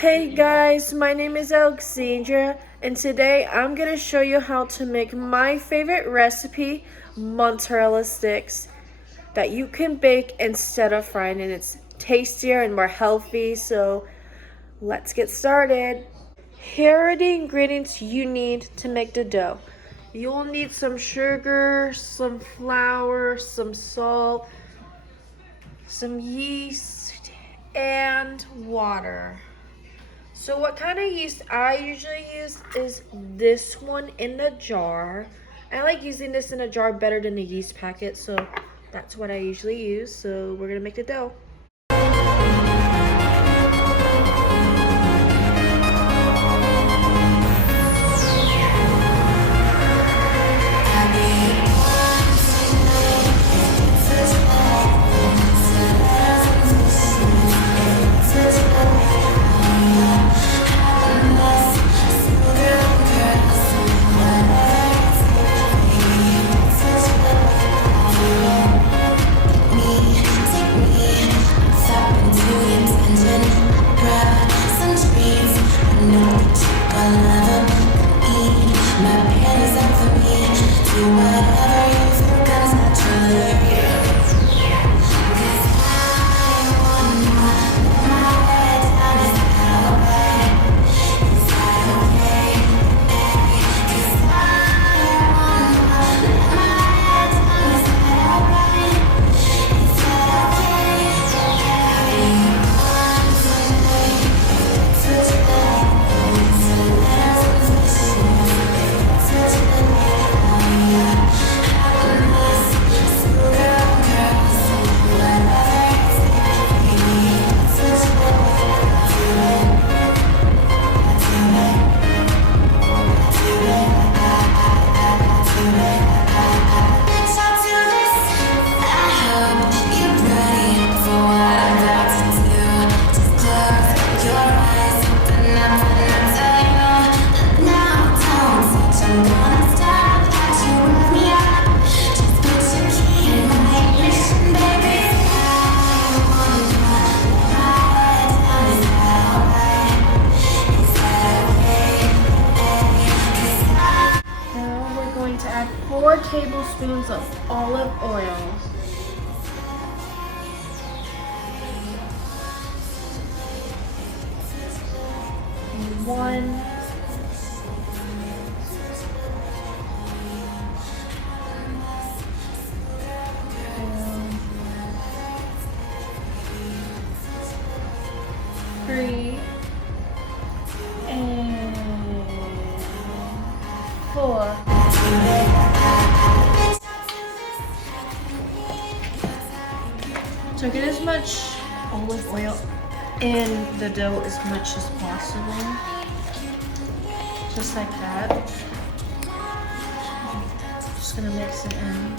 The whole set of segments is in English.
Hey guys, my name is Alexandra, and today I'm going to show you how to make my favorite recipe, mozzarella sticks, that you can bake instead of frying, and it's tastier and more healthy, so let's get started. Here are the ingredients you need to make the dough. You'll need some sugar, some flour, some salt, some yeast, and water. So what kind of yeast I usually use is this one in the jar. I like using this in a jar better than the yeast packet, so that's what I usually use. So we're gonna make the dough. To add 4 tablespoons of olive oil. And 1 3 and 4. So get as much olive oil in the dough as much as possible. Just like that. Just gonna mix it in.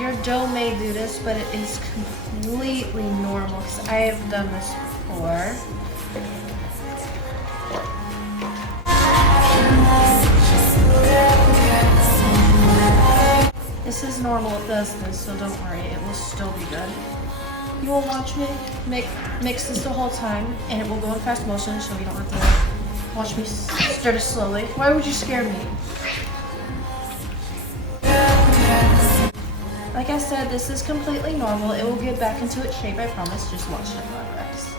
Your dough may do this, but it is completely normal because I have done this before. This is normal, it does this, so don't worry, it will still be good. You will watch me mix this the whole time, and it will go in fast motion, so you don't have to watch me stir this slowly. Why would you scare me? Like I said, this is completely normal. It will get back into its shape, I promise. Just watch the progress.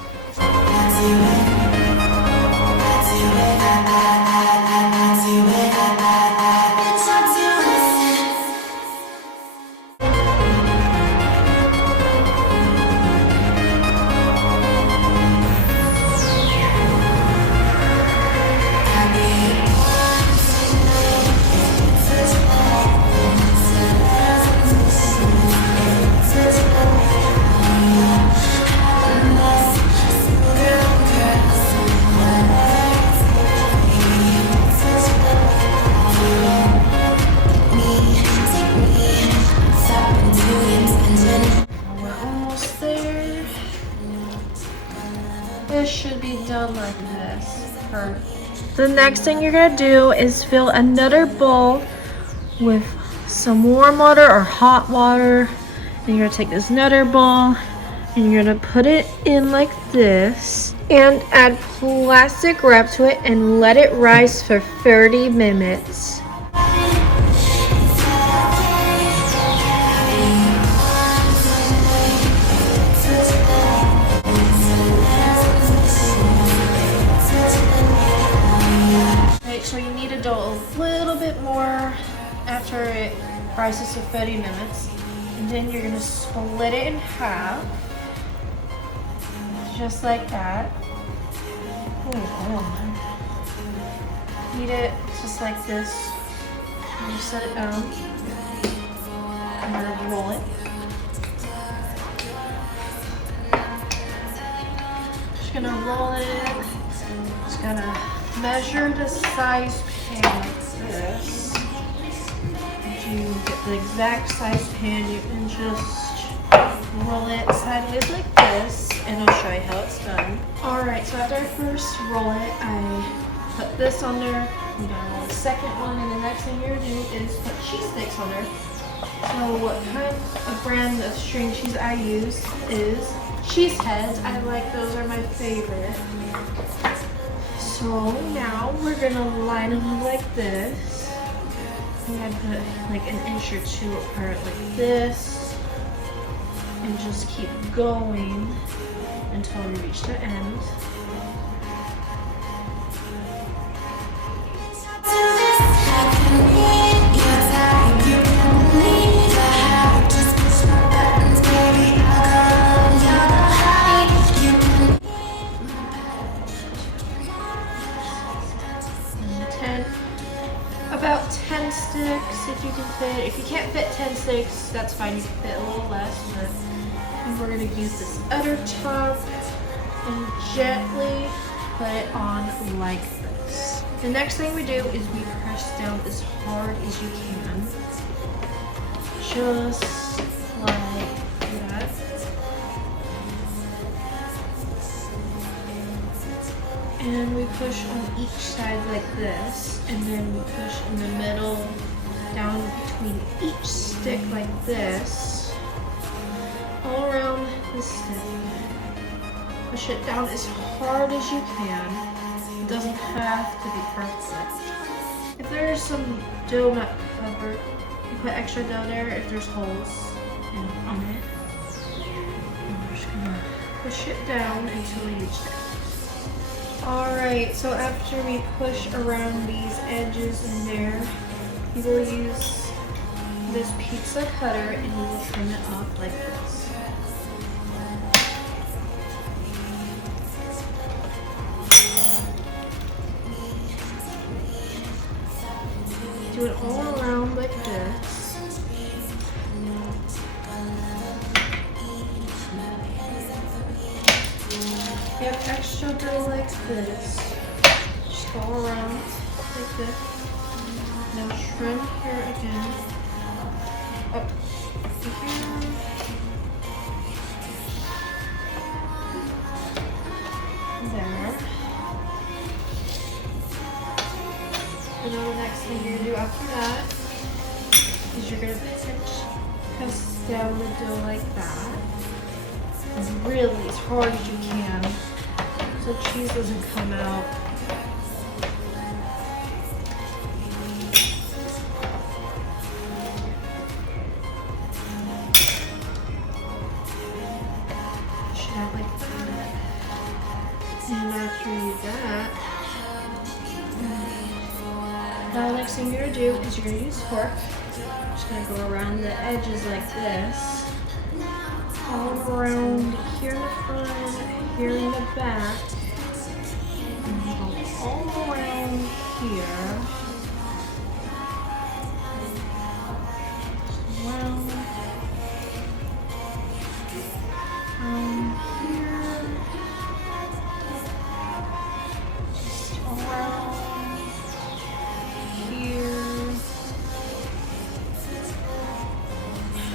This should be done like this. Perfect. The next thing you're gonna do is fill another bowl with some warm water or hot water. Then you're gonna take this another bowl And you're gonna put it in like this and add plastic wrap to it and let it rise for 30 minutes. Right, so you need to do a little bit more after it rises to 30 minutes. And then you're gonna split it in half. Just like that. Eat it just like this. And you set it down. I'm gonna roll it. Just gonna roll it. Just gonna measure the size pan like this. If you get the exact size pan, you can just roll it sideways like this, and I'll show you how it's done. Alright, so after I first roll it, I put this on there. I'm gonna roll the second one, and the next thing you're gonna do is put cheese sticks on there. So what kind of brand of string cheese I use is Cheese Heads. I like those, are my favorite. So now we're gonna line them up like this. I'm gonna put like an inch or two apart like this. And just keep going until we reach the end. About 10 sticks if you can fit. If you can't fit 10 sticks, that's fine. You can fit a little less. But and we're going to use this other top and gently put it on like this. The next thing we do is we press down as hard as you can. Just like that. And we push on each side like this. And then we push in the middle, down between each stick like this. All around the stick. Push it down as hard as you can. It doesn't have to be perfect. If there's some dough not covered, you put extra dough there if there's holes on it. And we're just gonna push it down until we reach there. Alright, so after we push around these edges in there, you will use this pizza cutter and you will trim it off like this. Do it all around like this. If you have extra dough like this, just go around like this. Now trim here again. Up to here. There. And then the next thing you're going to do after that is you're going to press down the dough like that. And really as hard as you can so cheese doesn't come out. Push it out like that. And after you do that, now the next thing you're going to do is you're going to use a fork. Just going to go around the edges like this. All around here in the front, here in the back. And go all around here. Around here. Just around here.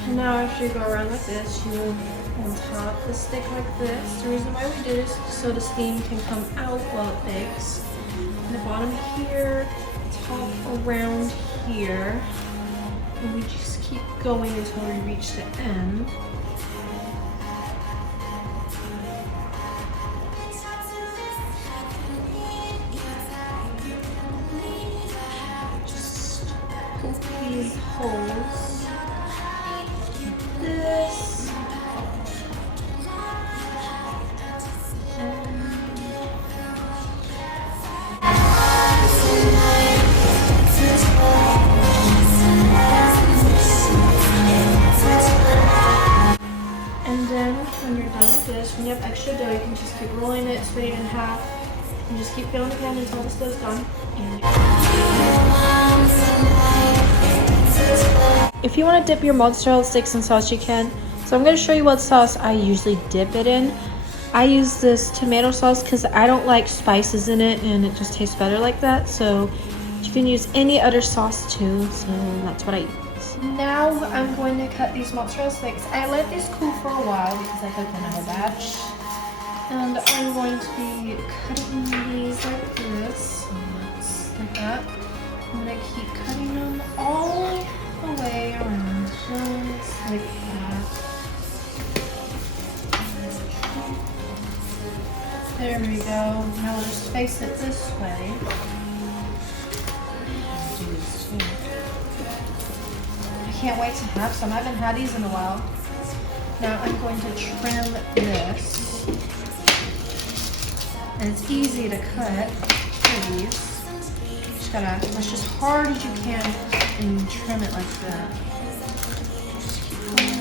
And now after you go around like this, you will on top the stick like this. The reason why we did this is so the steam can come out while it bakes. And the bottom here, top around here. And we just keep going until we reach the end. these holes like this. And then when you're done with this, when you have extra dough, you can just keep rolling it, splitting it in half, and just keep filling the pan until this dough's done. If you want to dip your mozzarella sticks in sauce, you can. So I'm going to show you what sauce I usually dip it in. I use this tomato sauce because I don't like spices in it, and it just tastes better like that. So you can use any other sauce too, so that's what I use. Now I'm going to cut these mozzarella sticks. I let these cool for a while because I cooked another batch. And I'm going to be cutting these like this. Like that. I'm going to keep cutting them all the way around. Just like that. There we go. Now we'll just face it this way. I can't wait to have some. I haven't had these in a while. Now I'm going to trim this. And it's easy to cut for these. Just gotta push as hard as you can and trim it like that. Just keep going.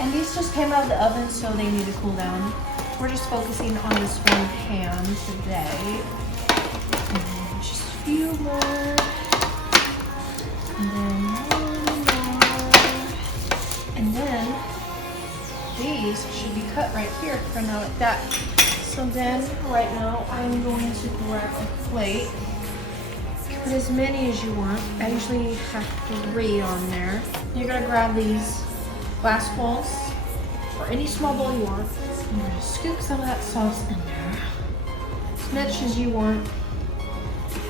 And these just came out of the oven, so they need to cool down. We're just focusing on this one pan today. And just a few more. And then one more. And then these should be cut right here for now like that. So then right now I'm going to grab a plate. Put as many as you want. I usually have 3 on there. You're gonna grab these glass bowls or any small bowl you want. I'm gonna scoop some of that sauce in there. As much as you want.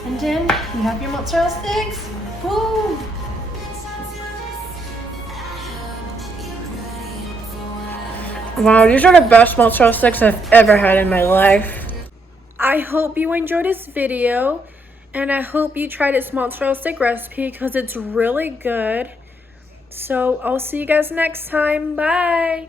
And then you have your mozzarella sticks. Woo! Wow, these are the best mozzarella sticks I've ever had in my life. I hope you enjoyed this video, and I hope you tried this mozzarella stick recipe because it's really good. So I'll see you guys next time. Bye!